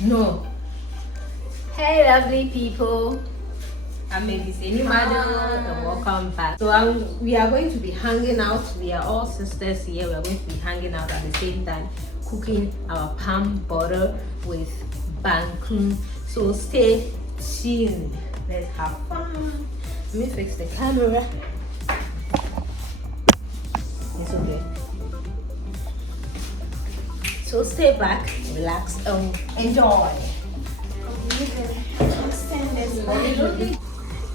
No. Hey, lovely people. I'm Maybe Madam, and welcome back. So we are going to be hanging out. We are all sisters here. We are going to be hanging out at the same time, cooking our palm butter with banku. So stay tuned. Let's have fun. Let me fix the camera. It's okay. So stay back, relax, and enjoy.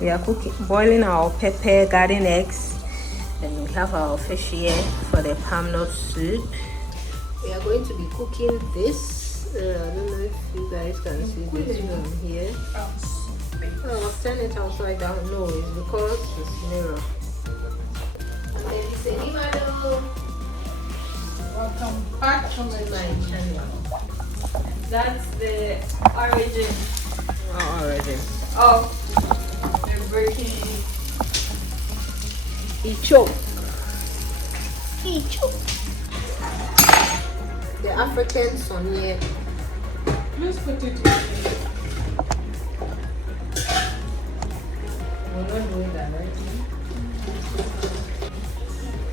We are boiling our pepper garden eggs, and we have our fish here for the palm nut soup. We are going to be cooking this. I don't know if you guys can see this from here. Oh, I've turned it upside down. No, it's because it's mirror. Welcome back to my channel. That's the origin. Our origin. Oh, they're breaking. Icho. The African son here. Let's put it in. We're not doing that, right?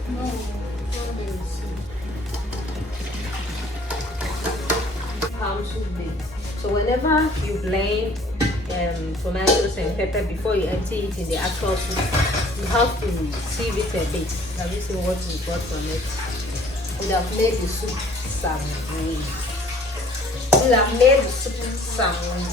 No. Palm soup base. So whenever you blend tomatoes and pepper before you empty it in the actual soup, you have to sieve it a bit. Have you seen what we got from it? We have made the soup some way. We have made the soup some way.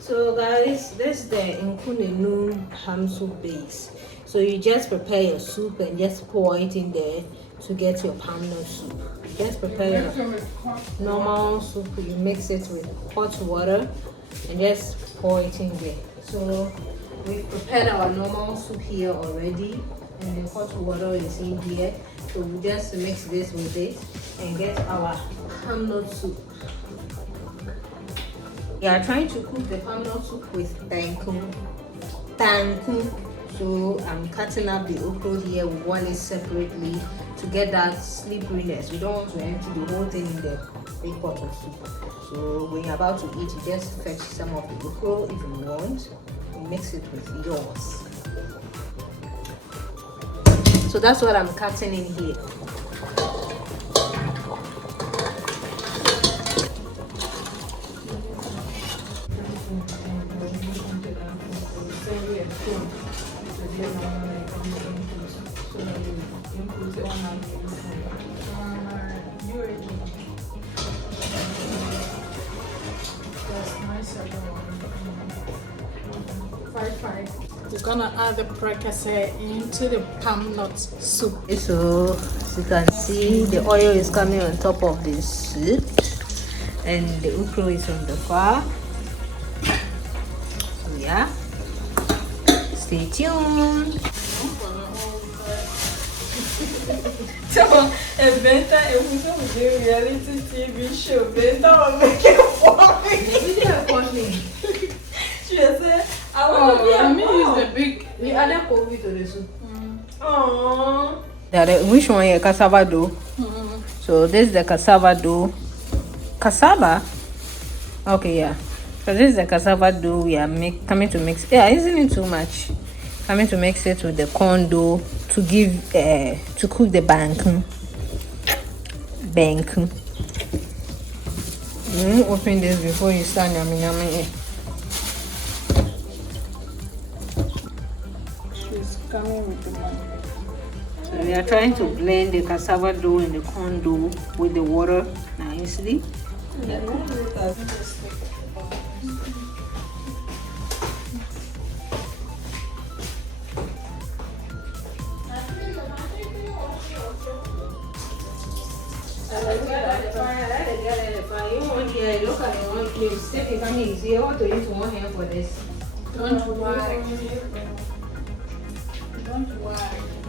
So guys, this is the Nkunenu ham soup base. So you just prepare your soup and just pour it in there to get your palm nut soup. You just prepare your normal soup, you mix it with hot water and just pour it in there. So we've prepared our normal soup here already, and the hot water is in here. So we just mix this with it and get our palm nut soup. We are trying to cook the palm nut soup with banku. So I'm cutting up the okro here. We want it separately to get that slipperiness. We don't want to empty the whole thing in the big pot of soup. So when you're about to eat, you just fetch some of the okro if you want and mix it with yours. So that's what I'm cutting in here. We're gonna add the precursor into the palm nut soup. So as you can see, the oil is coming on top of the soup and the okro is on the fire. So yeah, stay tuned. So, a better if we do reality TV show, better will make it funny. She said, I want to be a use the big. The other COVID to the soup. Aww. Which one here? Cassava dough. So this is the cassava dough. Cassava? Okay, yeah. So this is the cassava dough we are coming to mix. Yeah, isn't it too much? Coming to mix it with the corn dough to give to cook the banku. Open this before you start yummy. She's coming with the money. So we are trying to blend the cassava dough and the corn dough with the water nicely. Look at the one you stick it on his ear. What to use one hand for this? Don't worry.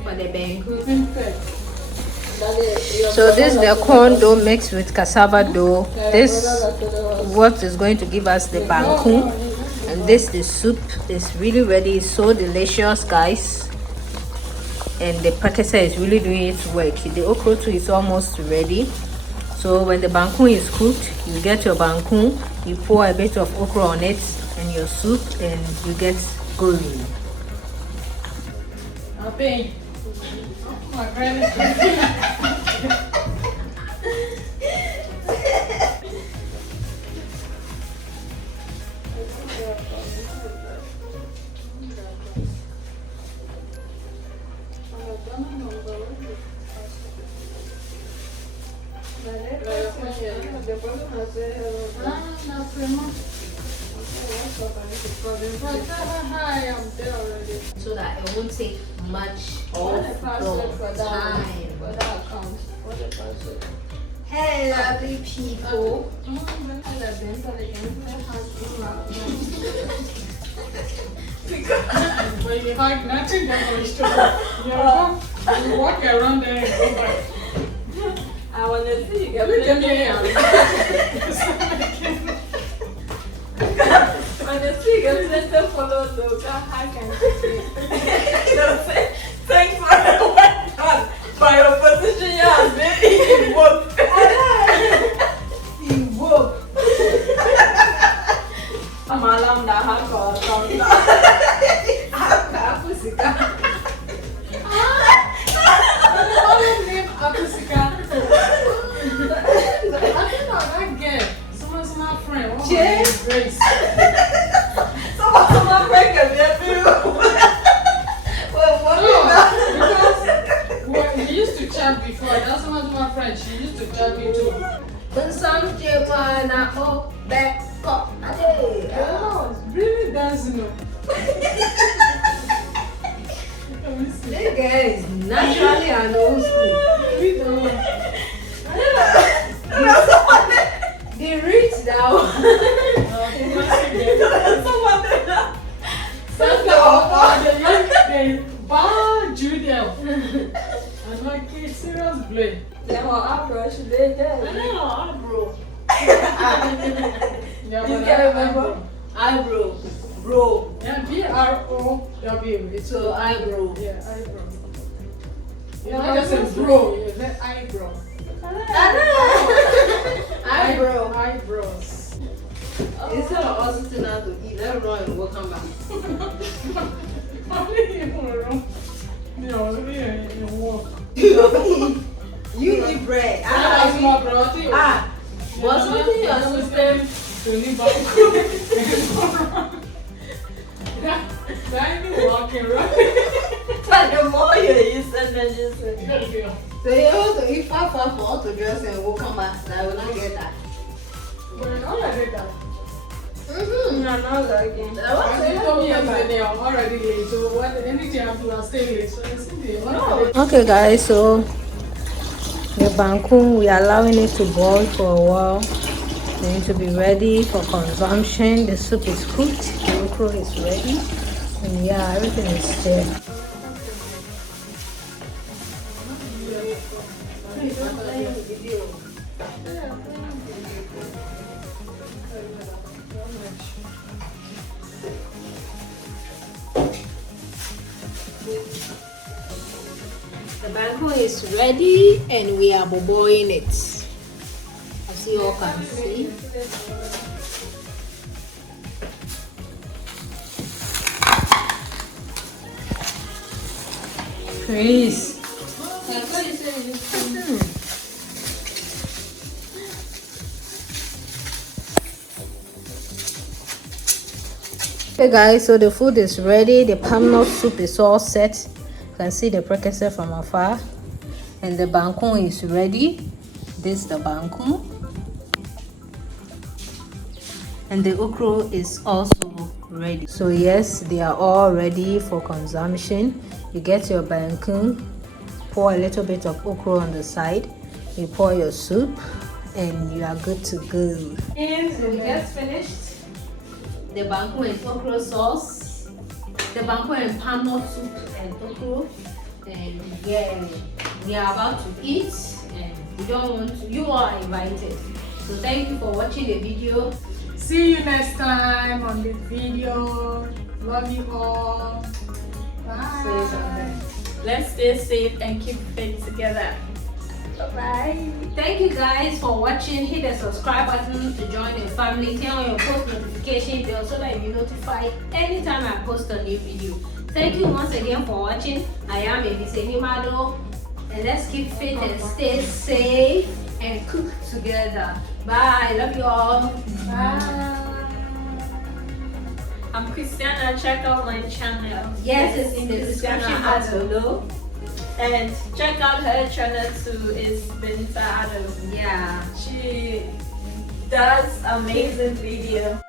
For the banku. So this is the corn dough mixed with cassava dough. This what is going to give us the banku, and this the soup is really ready. It's so delicious, guys. And the precursor is really doing its work. The okro too is almost ready. So when the banku is cooked, you get your banku, you pour a bit of okra on it and your soup, and you get going. Okay. My granny. So that it won't take much of your time. Hey, lovely people. When you have nothing you walk around there and go back. I want to see you get when the figure center follows those, I can see. Thanks for the work done. By your position, you have been invoked. Invoked. I'm alarmed that I Grace. Someone break a because we used to chat before. That's my friend. She used to chat me too. Some Japan oh back up. Really dancing. This guy is naturally an old school. We don't. They reach now. Julia. I'm like, serious blade. Then what eyebrow should they have? I know, eyebrow. You can't remember? Eyebrow. Bro. Yeah, B-R-O-W. So eyebrow. Yeah, eyebrow. Yeah, not just a bro, you said eyebrow. Eyebrow. Eyebrows. Instead of us sitting down to eat, let's run and we'll come back. You eat bread. But something your system. Walking right. The more you use and then you say. So you have to eat 5 for to dress and we'll come back. I will not get that. But all I did that. No, not again. You told me yesterday I'm already late, so what anything happens, I'll stay late. So it's in Okay guys, so the banku, we are allowing it to boil for a while. They need to be ready for consumption. The soup is cooked, the okro is ready, and yeah, everything is there. The banku is ready and we are boiling it. As you all can see. Please. Okay guys, so the food is ready. The palm nut soup is all set. You can see the precursor from afar, and the banku is ready. This is the banku, and the okro is also ready. So yes, they are all ready for consumption. You get your banku, pour a little bit of okro on the side, you pour your soup, and you are good to go. And so we just finished the banku and okro sauce, the banku and palm nut soup and okro, and yeah, we are about to eat, and we don't want to, you are invited. So thank you for watching the video. See you next time on the video. Love you all. Bye. Let's stay safe and keep fit together. Bye. Thank you guys for watching. Hit the subscribe button to join the family. Turn on your post notification bell so that you'll be notified anytime I post a new video. Thank you once again for watching. I am Ebiseni Mado, and let's keep fit and stay safe and cook together. Bye. Love you all. Bye. I'm Christiana. Check out my channel. Yes, it's in the description box below. And check out her channel too. It's Benita Addo. Yeah. She does amazing video.